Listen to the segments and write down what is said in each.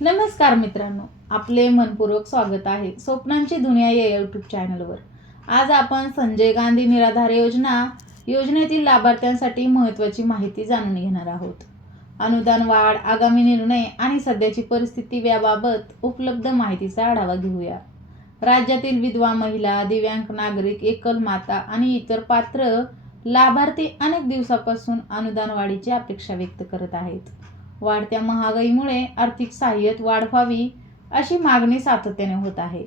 नमस्कार मित्रांनो, आपले मनपूर्वक स्वागत आहे स्वप्नांची दुनिया या यूट्यूब चॅनलवर. आज आपण संजय गांधी निराधार योजनेतील लाभार्थ्यांसाठी महत्त्वाची माहिती जाणून घेणार आहोत. अनुदान वाढ, आगामी निर्णय आणि सध्याची परिस्थिती याबाबत उपलब्ध माहितीचा आढावा घेऊया. राज्यातील विधवा महिला, दिव्यांग नागरिक, एकल माता आणि इतर पात्र लाभार्थी अनेक दिवसापासून अनुदान वाढीची अपेक्षा व्यक्त करत आहेत. वाढत्या महागाईमुळे आर्थिक सहाय्यात वाढ व्हावी अशी मागणी सातत्याने होत आहे.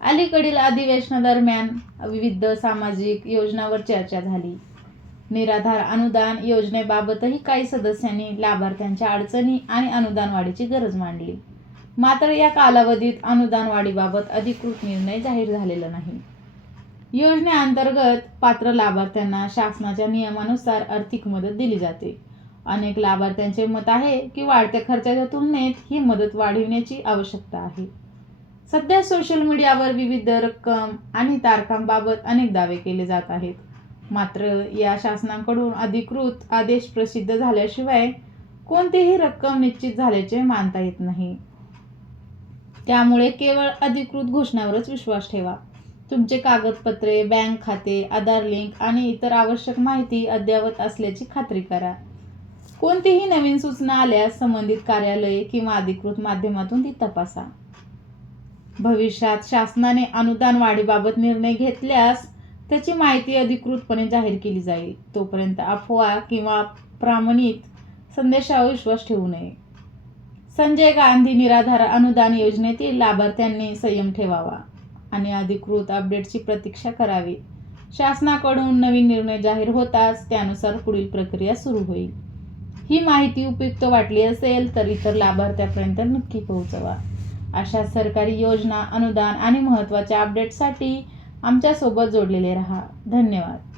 अलीकडील अधिवेशनादरम्यान विविध सामाजिक योजनांवर चर्चा झाली. निराधार अनुदान योजनेबाबतही काही सदस्यांनी लाभार्थ्यांच्या अडचणी आणि अनुदान वाढीची गरज मांडली. मात्र या कालावधीत अनुदान वाढीबाबत अधिकृत निर्णय जाहीर झालेला नाही. योजनेअंतर्गत पात्र लाभार्थ्यांना शासनाच्या नियमानुसार आर्थिक मदत दिली जाते. अनेक लाभार्थ्यांचे मत आहे की वाढत्या खर्चाच्या तुलनेत ही मदत वाढविण्याची आवश्यकता आहे. सध्या सोशल मीडियावर विविध रक्कम आणि तारखांबाबत अनेक दावे केले जात आहेत. मात्र या शासनाकडून अधिकृत आदेश प्रसिद्ध झाल्याशिवाय कोणतीही रक्कम निश्चित झाल्याचे मानता येत नाही. त्यामुळे केवळ अधिकृत घोषणावरच विश्वास ठेवा. तुमचे कागदपत्रे, बँक खाते, आधार लिंक आणि इतर आवश्यक माहिती अद्ययावत असल्याची खात्री करा. कोणतीही नवीन सूचना आल्यास संबंधित कार्यालय किंवा अधिकृत माध्यमातून ती तपासा. भविष्यात शासनाने अनुदान वाढीबाबत निर्णय घेतल्यास त्याची माहिती अधिकृतपणे जाहीर केली जाईल. तोपर्यंत अफवा किंवा प्रमाणित संदेशावर विश्वास ठेवू नये. संजय गांधी निराधार अनुदान योजनेतील लाभार्थ्यांनी संयम ठेवावा आणि अधिकृत अपडेटची प्रतीक्षा करावी. शासनाकडून नवीन निर्णय जाहीर होताच त्यानुसार पुढील प्रक्रिया सुरू होईल. ही माहिती उपयुक्त वाटली असेल तर इतर लाभार्थ्यांपर्यंत नक्की पोहोचवा. अशा सरकारी योजना, अनुदान आणि महत्त्वाच्या अपडेट्ससाठी आमच्यासोबत जोडलेले रहा. धन्यवाद.